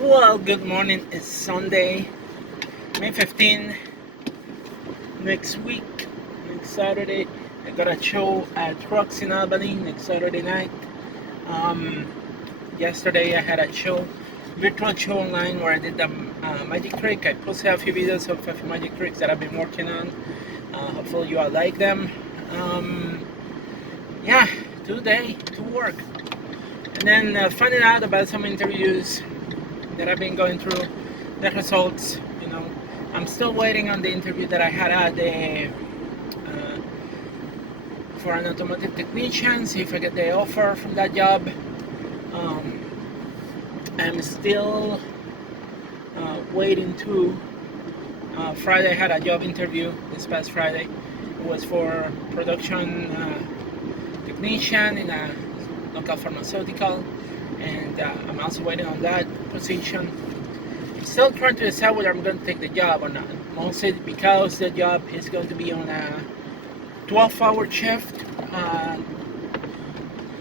Well, good morning. It's Sunday, May 15. Next week, next Saturday, I got a show at Rocks in Albany next Saturday night. Um, Yesterday, I had a show, virtual show online where I did the magic trick. I posted a few videos of a few magic tricks that I've been working on. Hopefully, you all like them. Um, yeah, today to work. And then finding out about some interviews that I've been going through, the results. I'm still waiting on the interview that I had at the for an automotive technician. See if I get the offer from that job. Um, I'm still waiting to. Friday I had a job interview this past Friday. It was for production technician in a local pharmaceutical, and I'm also waiting on that position. I'm still trying to decide whether I'm going to take the job or not. Mostly because the job is going to be on a 12-hour shift,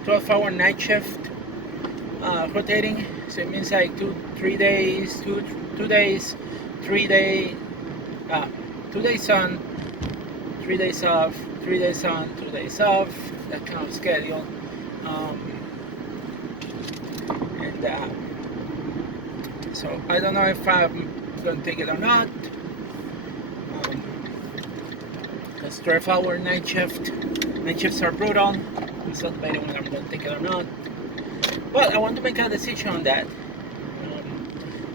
12-hour night shift, rotating. So it means like 2 days, 2 days, 3 days, 2 days on, 3 days off, 3 days on, 2 days off. That kind of schedule. And So I don't know if I'm going to take it or not. Because 12-hour night shifts are brutal. I'm still debating whether I'm going to take it or not. But I want to make a decision on that.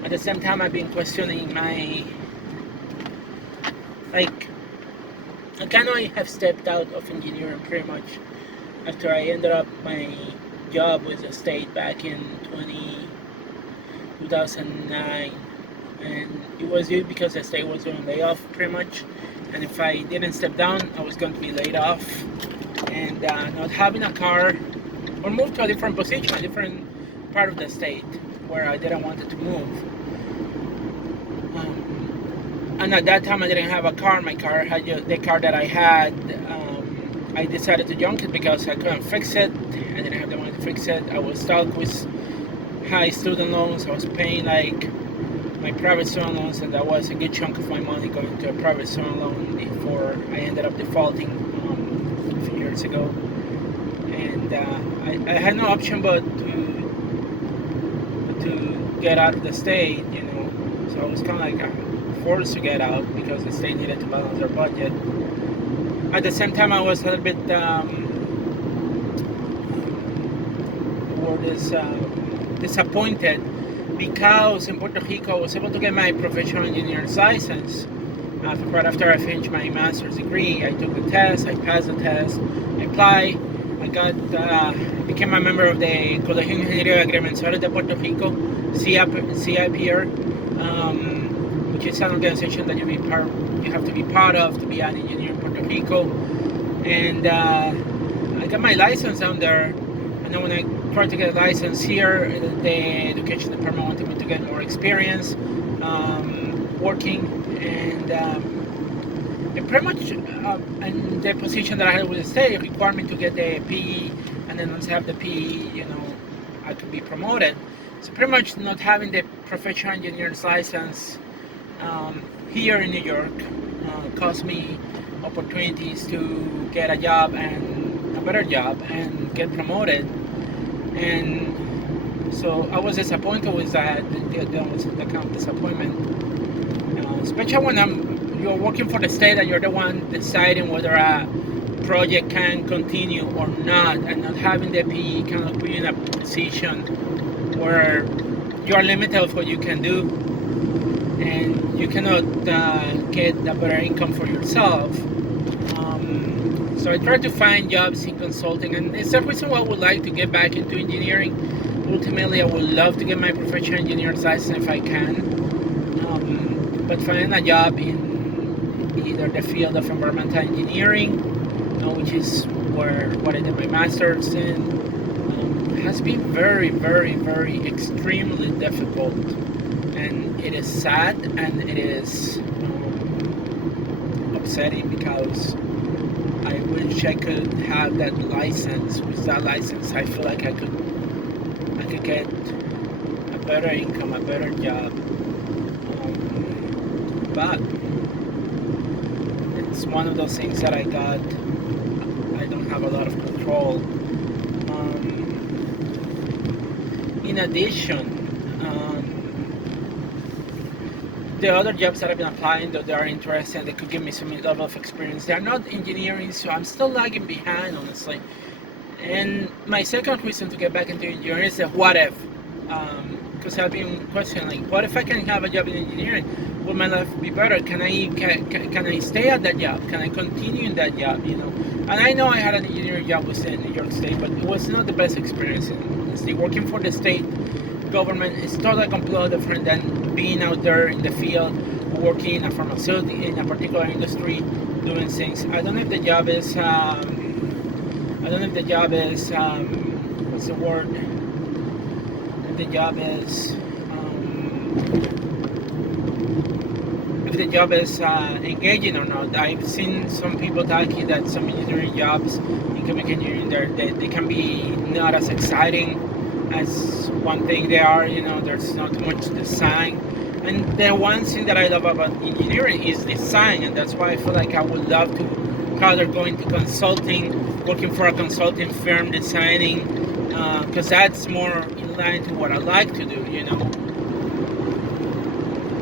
At the same time, I've been questioning I kind of have stepped out of engineering pretty much after I ended up my job with the state back in 2009, and it was due because the state was doing layoff pretty much, and if I didn't step down I was going to be laid off, and not having a car or move to a different position, a different part of the state where I didn't want it to move. And at that time I didn't have a car. My car had the car that I had. I decided to junk it because I couldn't fix it. I didn't have the money to fix it. I was stuck with high student loans. I was paying like my private student loans, and that was a good chunk of my money going to a private student loan before I ended up defaulting a few years ago. And I had no option but to get out of the state, So I was kind of like forced to get out because the state needed to balance their budget. At the same time, I was a little bit disappointed because in Puerto Rico I was able to get my professional engineer's license right after I finished my master's degree. I took the test, I passed the test, I applied, became a member of the Colegio Ingeniero Agrimensores de Puerto Rico, CIPR, which is an organization that you have to be part of to be an engineer in Puerto Rico. And I got my license down there, and then when I tried to get a license here, the education department wanted me to get more experience working, and pretty much in the position that I had with the state, it required me to get the PE, and then once I have the PE, I could be promoted. So pretty much not having the professional engineer's license here in New York cost me opportunities to get a job, and a better job, and get promoted. And so I was disappointed with that. That was the kind of disappointment, especially when you're working for the state and you're the one deciding whether a project can continue or not, and not having the PE kind of put you in a position where you are limited of what you can do, and you cannot get a better income for yourself. So I try to find jobs in consulting, and it's the reason why I would like to get back into engineering. Ultimately, I would love to get my professional engineer's license if I can, but finding a job in either the field of environmental engineering, which is what I did my master's in, has been very, very, very extremely difficult, and it is sad, and it is upsetting because I wish I could have that license. With that license, I feel like I could get a better income, a better job. But it's one of those things that I don't have a lot of control. In addition, the other jobs that I've been applying, though they are interesting, they could give me some level of experience. They're not engineering, so I'm still lagging behind, honestly. And my second reason to get back into engineering is the what if. Because I've been questioning, like, what if I can have a job in engineering? Will my life be better? Can I stay at that job? Can I continue in that job? And I know I had an engineering job within New York State, but it was not the best experience. Working for the state government is totally completely different than being out there in the field, working in a pharmaceutical, in a particular industry, doing things. I don't know if the job is. What's the word? If the job is engaging or not. I've seen some people talking that some engineering jobs in chemical engineering they can be not as exciting as one thing they are. There's not much design. And the one thing that I love about engineering is design, and that's why I feel like I would love to rather go into consulting, working for a consulting firm, designing, because that's more in line to what I like to do.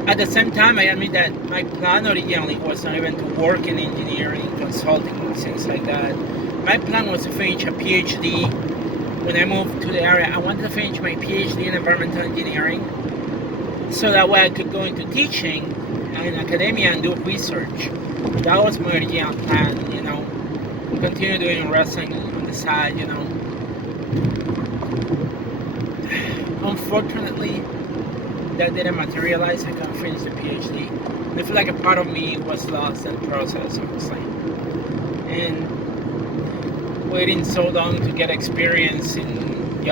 At the same time, I admit that my plan originally was not even to work in engineering, consulting, and things like that. My plan was to finish a PhD. When I moved to the area, I wanted to finish my PhD in environmental engineering, so that way I could go into teaching in academia and do research. That was my original plan, continue doing wrestling on the side, Unfortunately, that didn't materialize. I couldn't finish the PhD. And I feel like a part of me was lost in the process, honestly. And waiting so long to get experience in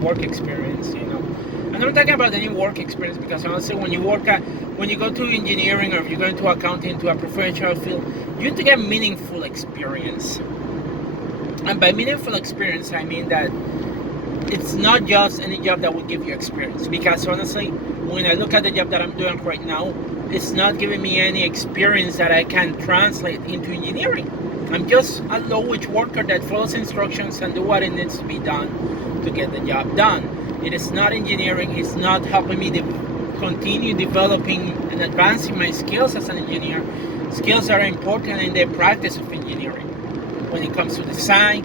work experience, And I'm not talking about any work experience, because honestly, when you go to engineering, or if you go into accounting, to a professional field, you need to get meaningful experience. And by meaningful experience, I mean that it's not just any job that will give you experience. Because honestly, when I look at the job that I'm doing right now, it's not giving me any experience that I can translate into engineering. I'm just a low-wage worker that follows instructions and do what it needs to be done to get the job done. It is not engineering. It's not helping me continue developing and advancing my skills as an engineer. Skills are important in the practice of engineering. When it comes to design,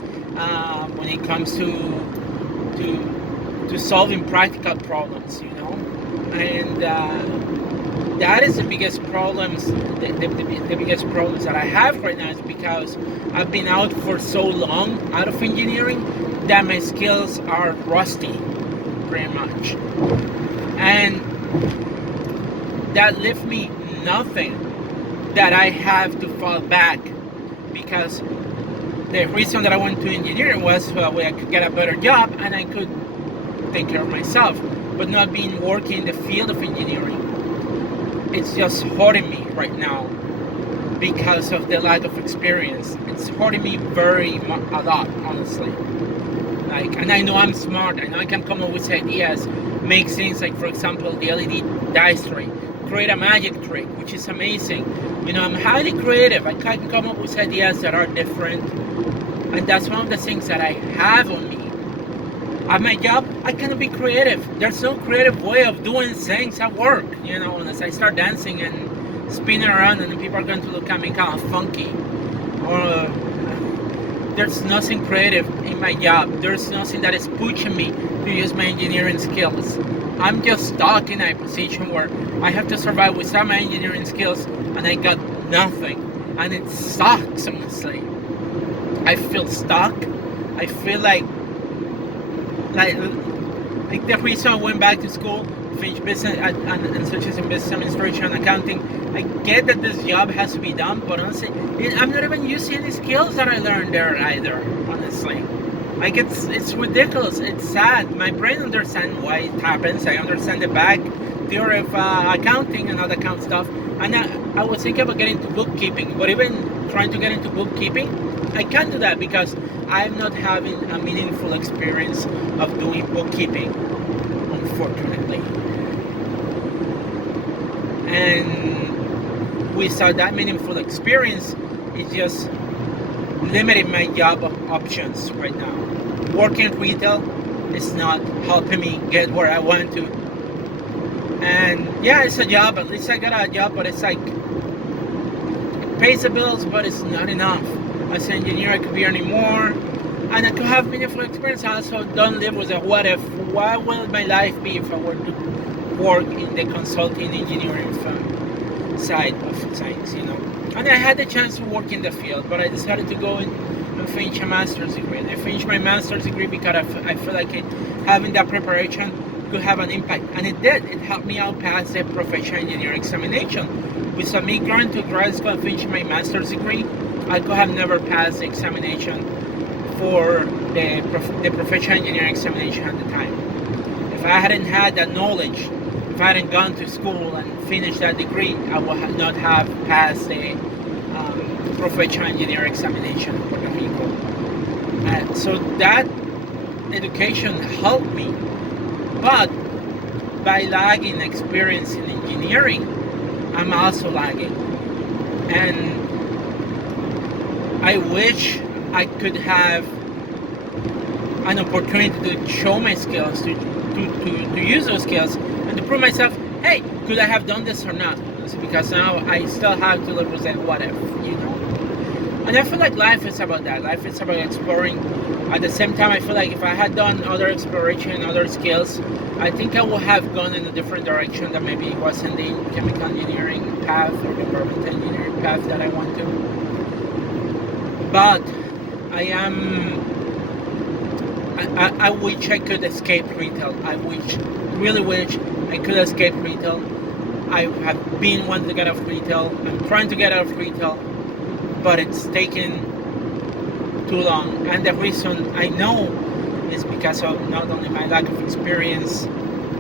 when it comes to solving practical problems, and that is the biggest problems. The biggest problems that I have right now is because I've been out for so long out of engineering that my skills are rusty, pretty much, and that left me nothing that I have to fall back, because the reason that I went to engineering was so that way I could get a better job and I could take care of myself, but not being working in the field of engineering. It's just hurting me right now because of the lack of experience. It's hurting me a lot, honestly. And I know I'm smart. I know I can come up with ideas, make things like, for example, the LED dice tray, create a magic trick, which is amazing. I'm highly creative. I can come up with ideas that are different, and that's one of the things that I have on me. At my job, I cannot be creative. There's no creative way of doing things at work, unless I start dancing and spinning around, and then people are going to look at me kind of funky. Or there's nothing creative in my job. There's nothing that is pushing me to use my engineering skills. I'm just stuck in a position where I have to survive without my engineering skills, and I got nothing. And it sucks, honestly. I feel stuck. I feel like the reason I went back to school, finished business and such as in business administration and accounting. I get that this job has to be done, but honestly, I'm not even using any skills that I learned there either. Honestly, it's ridiculous. It's sad. My brain understands why it happens. I understand the back theory of accounting and other account stuff. And I was thinking about getting into bookkeeping, but even trying to get into bookkeeping, I can't do that because I'm not having a meaningful experience of doing bookkeeping. unfortunately. And without that meaningful experience, it just limited my job options right now. Working retail is not helping me get where I want to. And yeah, it's a job. At least I got a job, but it's like it pays the bills, but it's not enough. As an engineer, I could be earning more, and I could have meaningful experience. I also don't live with a what if. What will my life be if I were to work in the consulting engineering firm side of things, you know? And I had the chance to work in the field, but I decided to go in and finish a master's degree. And I finished my master's degree because I feel like having that preparation could have an impact, and it did. It helped me out pass the professional engineer examination. With me going to grad school and finishing my master's degree, I could have never passed the examination for the professional engineering examination at the time. If I hadn't had that knowledge, if I hadn't gone to school and finished that degree, I would not have passed the professional engineer examination in Puerto Rico. So that education helped me, but by lagging experience in engineering, I'm also lagging. And I wish I could have an opportunity to show my skills, to use those skills, and to prove myself, hey, could I have done this or not? Because now I still have to live with that what if, you know? And I feel like life is about that. Life is about exploring. At the same time, I feel like if I had done other exploration, other skills, I think I would have gone in a different direction that maybe it wasn't the chemical engineering path or the environmental engineering path that I want to. But I wish I could escape retail. I really wish I could escape retail. I have been wanting to get out of retail. I'm trying to get out of retail, but it's taken too long. And the reason I know is because of not only my lack of experience.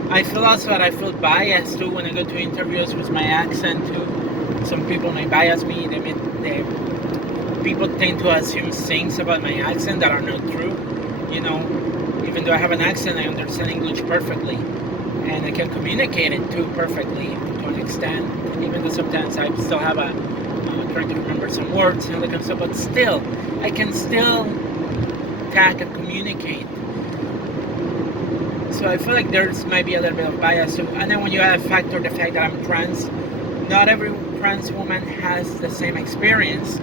I feel also that I feel biased too when I go to interviews with my accent too. Some people may bias me. People tend to assume things about my accent that are not true. You know, even though I have an accent, I understand English perfectly, and I can communicate it too perfectly to an extent. Even though sometimes I still have trying to remember some words and all that kind of stuff, but still, I can still talk and communicate. So I feel like there's maybe a little bit of bias too. And then when you add the fact that I'm trans, not every trans woman has the same experience,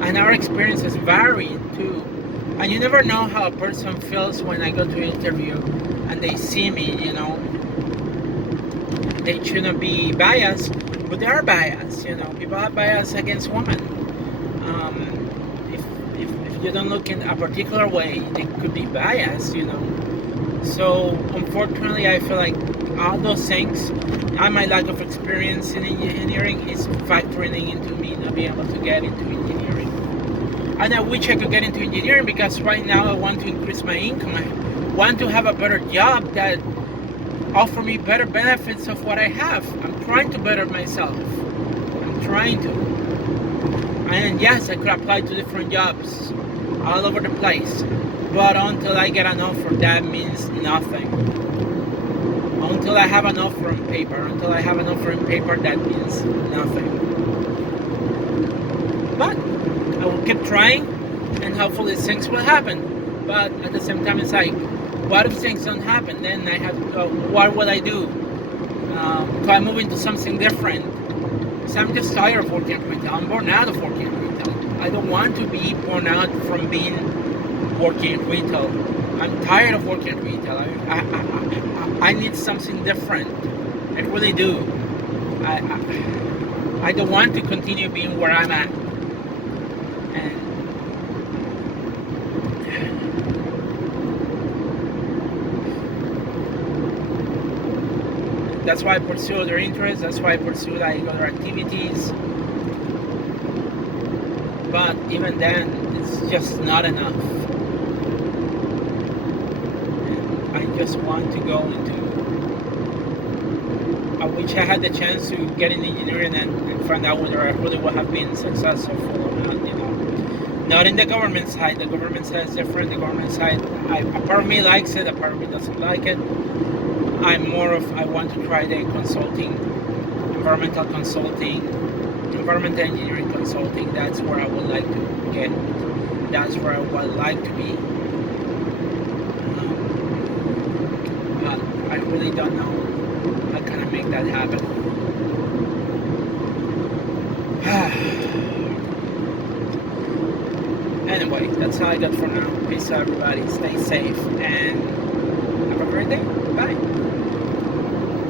and our experiences vary too. And you never know how a person feels when I go to an interview and they see me, you know. They shouldn't be biased, but they are biased, you know. People have bias against women. If you don't look in a particular way, they could be biased, you know. So unfortunately, I feel like all those things and my lack of experience in engineering is factoring into me not being able to get into engineering. And I wish I could get into engineering because right now I want to increase my income. I want to have a better job that offer me better benefits of what I have. I'm trying to better myself. I'm trying to. And yes, I could apply to different jobs all over the place. But until I get an offer, that means nothing. Until I have an offer on paper, that means nothing. But I will keep trying, and hopefully things will happen. But at the same time, it's like, what if things don't happen? Then I have to go, what will I do? So I move into something different. So I'm just tired of working at retail. I'm born out of working at retail. I don't want to be born out from working at retail. I'm tired of working at retail. I need something different. I really do. I don't want to continue being where I'm at. And that's why I pursue other interests. That's why I pursue like other activities. But even then, it's just not enough. And I just want to go into. I wish I had the chance to get in engineering and find out whether I really would have been successful or not. You know, not in the government side. The government side is different. The government side, a part of me likes it. A part of me doesn't like it. I want to try the consulting, environmental consulting, environmental engineering consulting. That's where I would like to get. That's where I would like to be. But I really don't know how can I make that happen. Anyway, that's all I got for now. Peace out, everybody. Stay safe and have a great day. Bye.